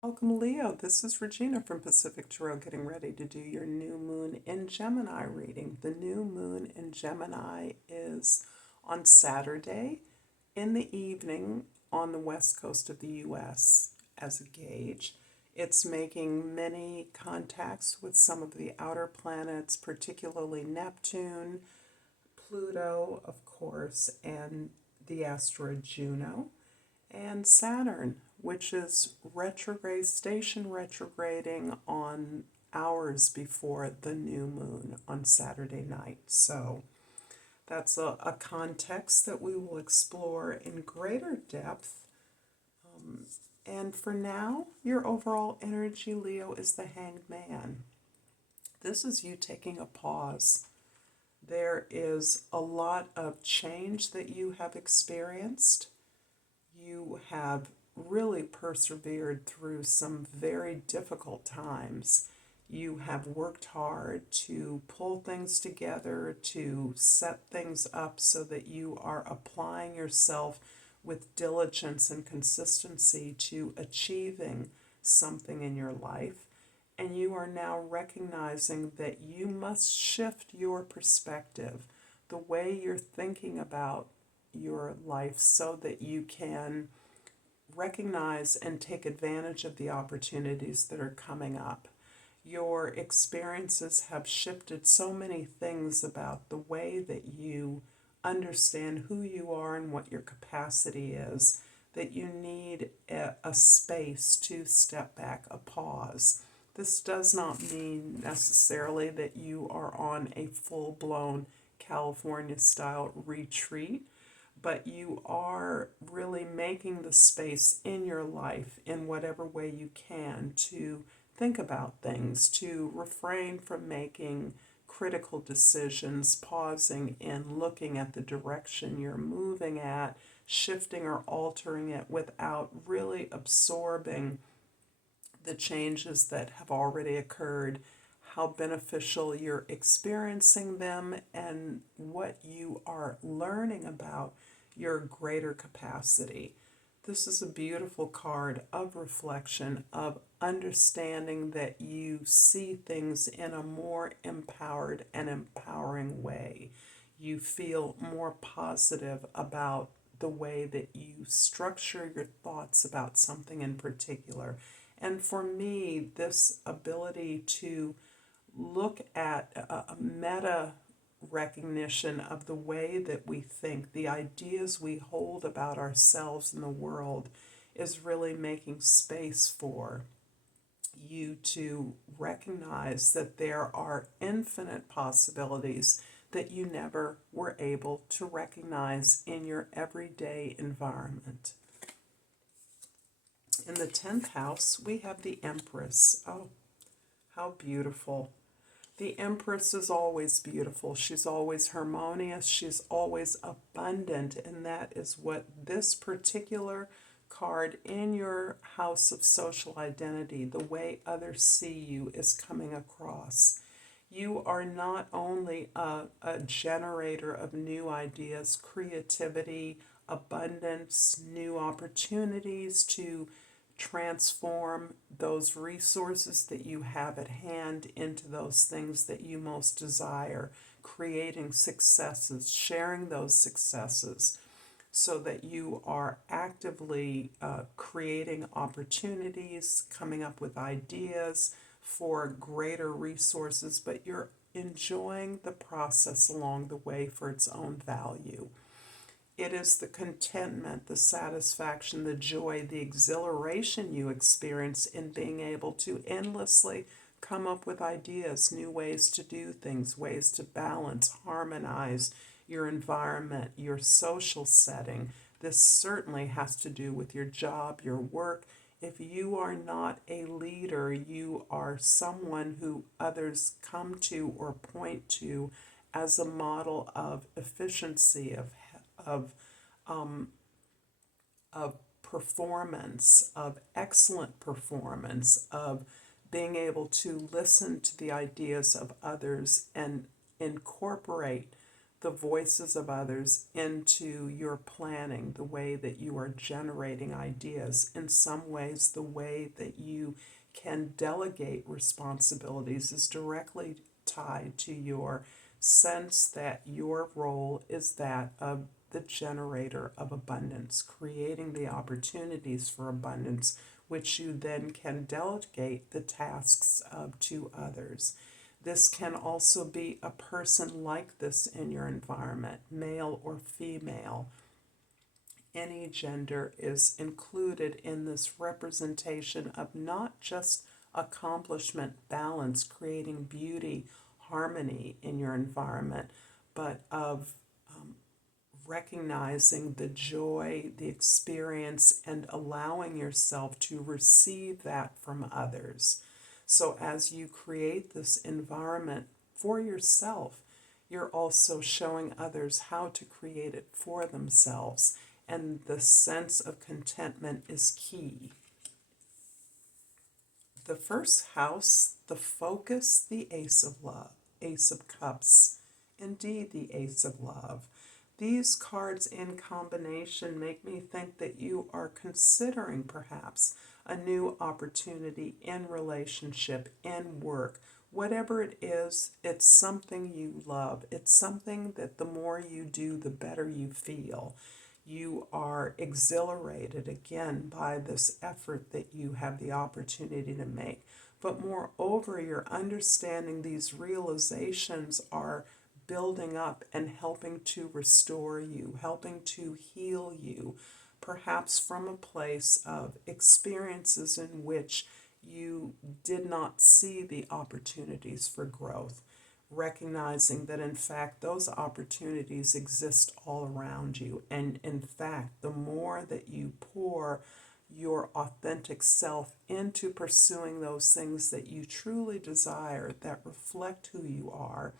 Welcome, Leo. This is Regina from Pacific Tarot getting ready to do your new moon in Gemini reading. The new moon in Gemini is on Saturday in the evening on the west coast of the U.S. as a gauge. It's making many contacts with some of the outer planets, particularly Neptune, Pluto, of course, and the asteroid Juno and Saturn, which is retrograde, station retrograding on hours before the new moon on Saturday night. So that's a context that we will explore in greater depth. And for now, your overall energy, Leo, is the Hanged Man. This is you taking a pause. There is a lot of change that you have experienced. You have really persevered through some very difficult times. You have worked hard to pull things together, to set things up so that you are applying yourself with diligence and consistency to achieving something in your life. And you are now recognizing that you must shift your perspective, the way you're thinking about your life, so that you can recognize and take advantage of the opportunities that are coming up. Your experiences have shifted so many things about the way that you understand who you are and what your capacity is, that you need a space to step back, a pause. This does not mean necessarily that you are on a full blown California style retreat, but you are really making the space in your life in whatever way you can to think about things, to refrain from making critical decisions, pausing and looking at the direction you're moving at, shifting or altering it without really absorbing the changes that have already occurred, how beneficial you're experiencing them, and what you are learning about your greater capacity. This is a beautiful card of reflection, of understanding that you see things in a more empowered and empowering way. You feel more positive about the way that you structure your thoughts about something in particular. And for me, this ability to look at a meta recognition of the way that we think, the ideas we hold about ourselves and the world, is really making space for you to recognize that there are infinite possibilities that you never were able to recognize in your everyday environment. In the 10th house, we have the Empress. Oh, how beautiful. The Empress is always beautiful. She's always harmonious. She's always abundant. And that is what this particular card in your house of social identity, the way others see you, is coming across. You are not only a generator of new ideas, creativity, abundance, new opportunities to transform those resources that you have at hand into those things that you most desire, creating successes, sharing those successes, so that you are actively creating opportunities, coming up with ideas for greater resources, but you're enjoying the process along the way for its own value. It is the contentment, the satisfaction, the joy, the exhilaration you experience in being able to endlessly come up with ideas, new ways to do things, ways to balance, harmonize your environment, your social setting. This certainly has to do with your job, your work. If you are not a leader, you are someone who others come to or point to as a model of efficiency, of um, of performance, of excellent performance, of being able to listen to the ideas of others and incorporate the voices of others into your planning, the way that you are generating ideas. In some ways, the way that you can delegate responsibilities is directly tied to your sense that your role is that of the generator of abundance, creating the opportunities for abundance, which you then can delegate the tasks of to others. This can also be a person like this in your environment, male or female. Any gender is included in this representation of not just accomplishment, balance, creating beauty, harmony in your environment, but of recognizing the joy, the experience, and allowing yourself to receive that from others. So, as you create this environment for yourself, you're also showing others how to create it for themselves. And the sense of contentment is key. The first house, the focus, the Ace of Love, Ace of Cups, indeed the Ace of Love. These cards in combination make me think that you are considering perhaps a new opportunity in relationship, in work. Whatever it is, it's something you love. It's something that the more you do, the better you feel. You are exhilarated again by this effort that you have the opportunity to make. But moreover, you're understanding these realizations are building up and helping to restore you, helping to heal you, perhaps from a place of experiences in which you did not see the opportunities for growth, recognizing that in fact those opportunities exist all around you. And in fact, the more that you pour your authentic self into pursuing those things that you truly desire, that reflect who you are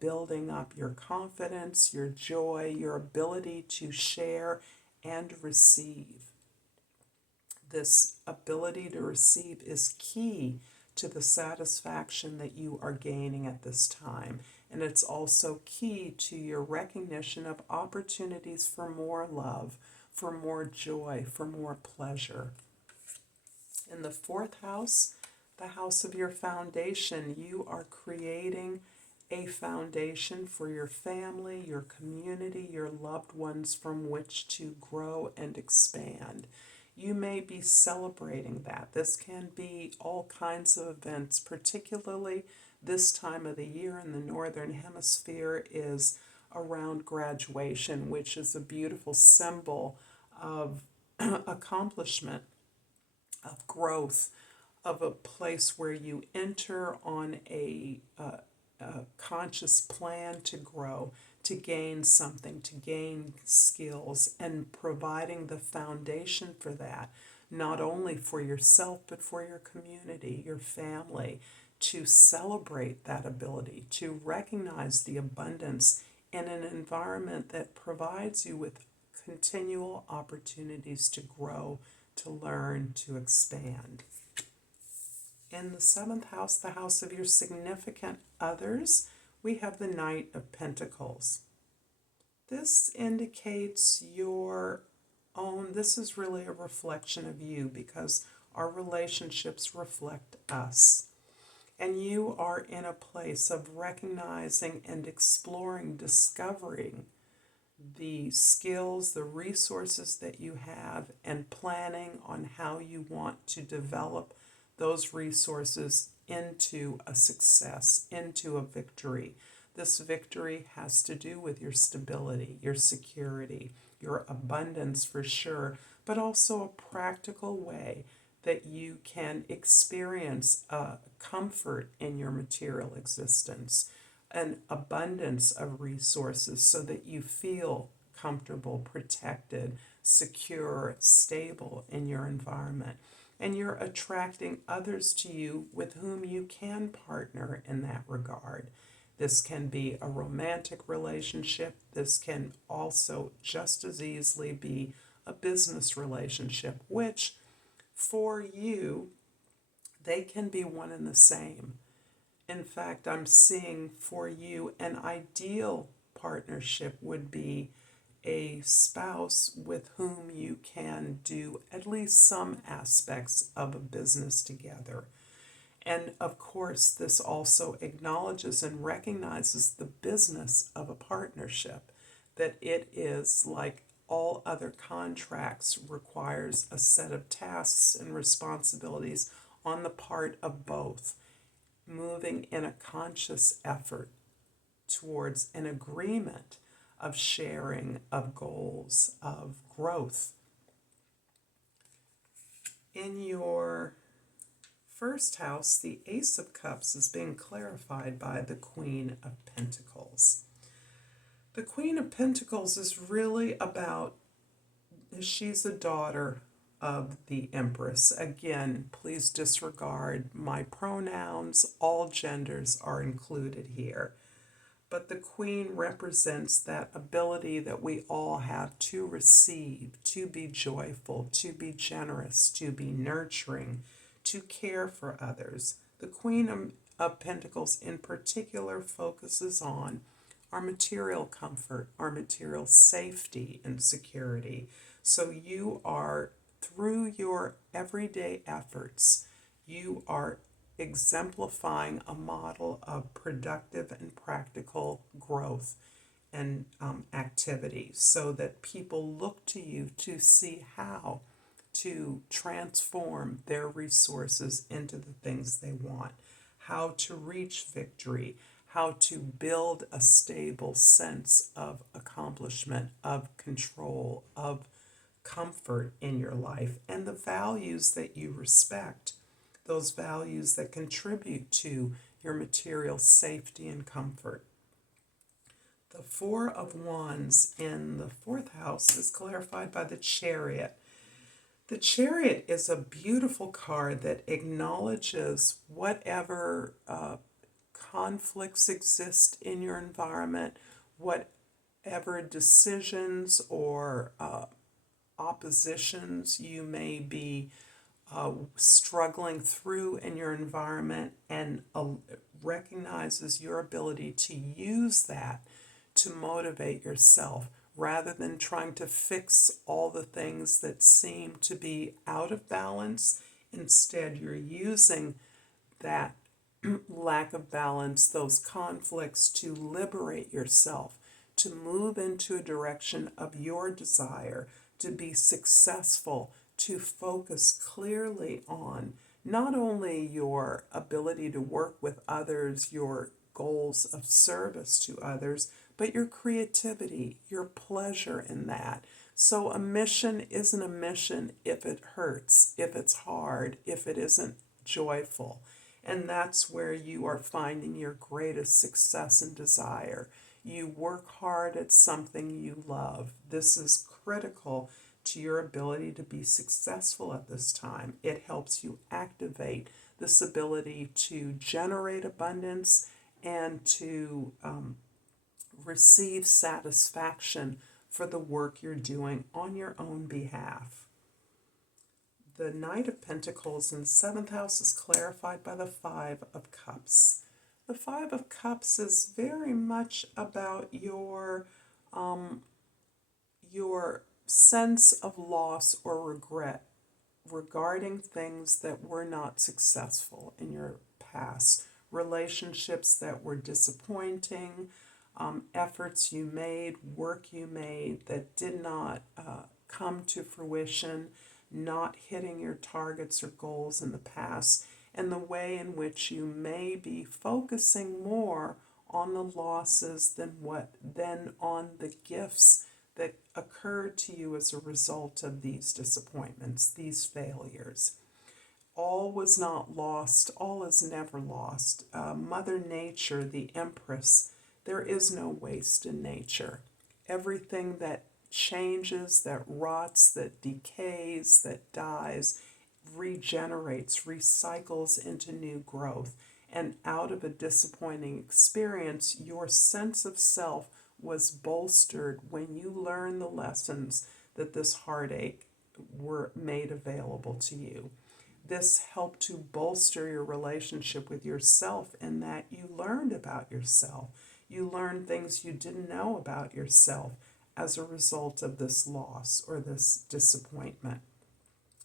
building up your confidence, your joy, your ability to share and receive. This ability to receive is key to the satisfaction that you are gaining at this time. And it's also key to your recognition of opportunities for more love, for more joy, for more pleasure. In the fourth house, the house of your foundation, you are creating a foundation for your family, your community, your loved ones from which to grow and expand. You may be celebrating that. This can be all kinds of events, particularly this time of the year in the Northern Hemisphere is around graduation, which is a beautiful symbol of accomplishment, of growth, of a place where you enter on a conscious plan to grow, to gain something, to gain skills, and providing the foundation for that, not only for yourself, but for your community, your family, to celebrate that ability, to recognize the abundance in an environment that provides you with continual opportunities to grow, to learn, to expand. In the seventh house, the house of your significant others, we have the Knight of Pentacles. This indicates your own, this is really a reflection of you because our relationships reflect us. And you are in a place of recognizing and exploring, discovering the skills, the resources that you have, and planning on how you want to develop those resources into a success, into a victory. This victory has to do with your stability, your security, your abundance for sure, but also a practical way that you can experience comfort in your material existence, an abundance of resources so that you feel comfortable, protected, secure, stable in your environment. And you're attracting others to you with whom you can partner in that regard. This can be a romantic relationship. This can also just as easily be a business relationship, which for you, they can be one and the same. In fact, I'm seeing for you an ideal partnership would be a spouse with whom you can do at least some aspects of a business together. And of course, this also acknowledges and recognizes the business of a partnership, that it is like all other contracts, requires a set of tasks and responsibilities on the part of both, moving in a conscious effort towards an agreement of sharing, of goals, of growth. In your first house, the Ace of Cups is being clarified by the Queen of Pentacles. The Queen of Pentacles is really about, she's a daughter of the Empress. Again, please disregard my pronouns. All genders are included here. But the Queen represents that ability that we all have to receive, to be joyful, to be generous, to be nurturing, to care for others. The Queen of Pentacles in particular focuses on our material comfort, our material safety and security. So you are, through your everyday efforts, you are exemplifying a model of productive and practical growth and activity, so that people look to you to see how to transform their resources into the things they want, how to reach victory, how to build a stable sense of accomplishment, of control, of comfort in your life, and the values that you respect, those values that contribute to your material safety and comfort. The Four of Wands in the fourth house is clarified by the Chariot. The Chariot is a beautiful card that acknowledges whatever conflicts exist in your environment, whatever decisions or oppositions you may be struggling through in your environment, and recognizes your ability to use that to motivate yourself rather than trying to fix all the things that seem to be out of balance. Instead, you're using that lack of balance, those conflicts, to liberate yourself, to move into a direction of your desire, to be successful, to focus clearly on not only your ability to work with others, your goals of service to others, but your creativity, your pleasure in that. So a mission isn't a mission if it hurts, if it's hard, if it isn't joyful. And that's where you are finding your greatest success and desire. You work hard at something you love. This is critical to your ability to be successful at this time. It helps you activate this ability to generate abundance and to receive satisfaction for the work you're doing on your own behalf. The Knight of Pentacles in the seventh house is clarified by the Five of Cups. The Five of Cups is very much about your sense of loss or regret regarding things that were not successful in your past, relationships that were disappointing, efforts you made, work you made that did not come to fruition, not hitting your targets or goals in the past, and the way in which you may be focusing more on the losses than on the gifts that occurred to you as a result of these disappointments, these failures. All was not lost. All is never lost. Mother Nature, the Empress, there is no waste in nature. Everything that changes, that rots, that decays, that dies, regenerates, recycles into new growth. And out of a disappointing experience, your sense of self was bolstered when you learned the lessons that this heartache were made available to you. this helped to bolster your relationship with yourself in that you learned about yourself. You learned things you didn't know about yourself as a result of this loss or this disappointment.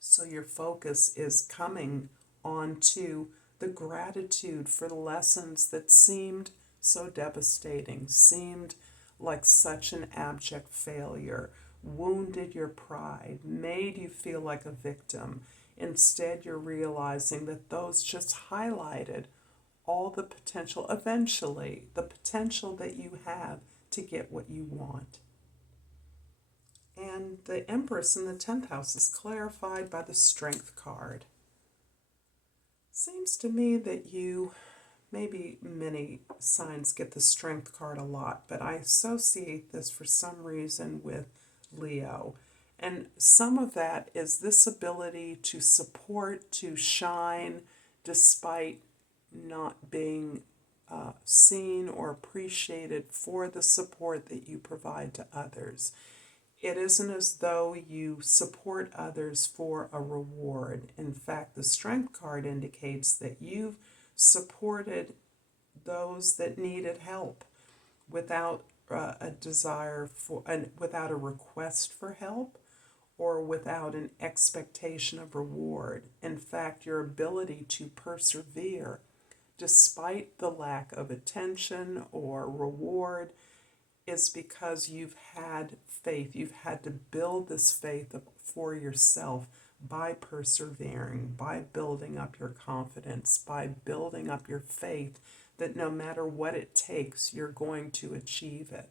So your focus is coming onto the gratitude for the lessons that seemed so devastating, seemed like such an abject failure, wounded your pride, made you feel like a victim. Instead, you're realizing that those just highlighted all the potential, eventually, the potential that you have to get what you want. And the Empress in the 10th house is clarified by the Strength card. Seems to me that maybe many signs get the Strength card a lot, but I associate this for some reason with Leo. And some of that is this ability to support, to shine, despite not being seen or appreciated for the support that you provide to others. It isn't as though you support others for a reward. In fact, the Strength card indicates that you've supported those that needed help without a desire for, without a request for help or without an expectation of reward. In fact, your ability to persevere despite the lack of attention or reward is because you've had faith. You've had to build this faith for yourself by persevering, by building up your confidence, by building up your faith that no matter what it takes, you're going to achieve it.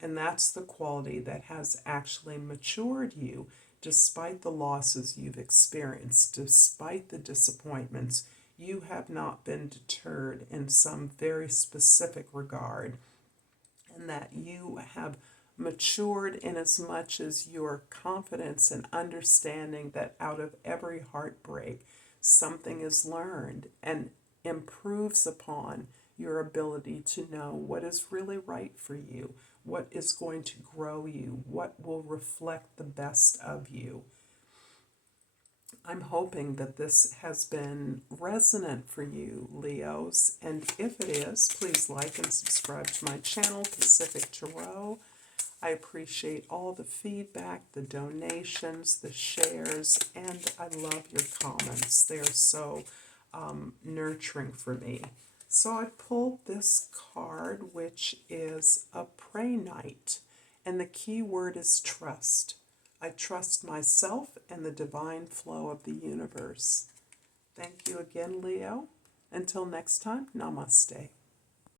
And that's the quality that has actually matured you despite the losses you've experienced, despite the disappointments. You have not been deterred in some very specific regard, and that you have matured in as much as your confidence and understanding that out of every heartbreak, something is learned and improves upon your ability to know what is really right for you, what is going to grow you, what will reflect the best of you. I'm hoping that this has been resonant for you, Leos, and if it is, please like and subscribe to my channel, Pacific Tarot. I appreciate all the feedback, the donations, the shares, and I love your comments. They're so nurturing for me. So I pulled this card, which is a Pray Night, and the key word is trust. I trust myself and the divine flow of the universe. Thank you again, Leo. Until next time, Namaste.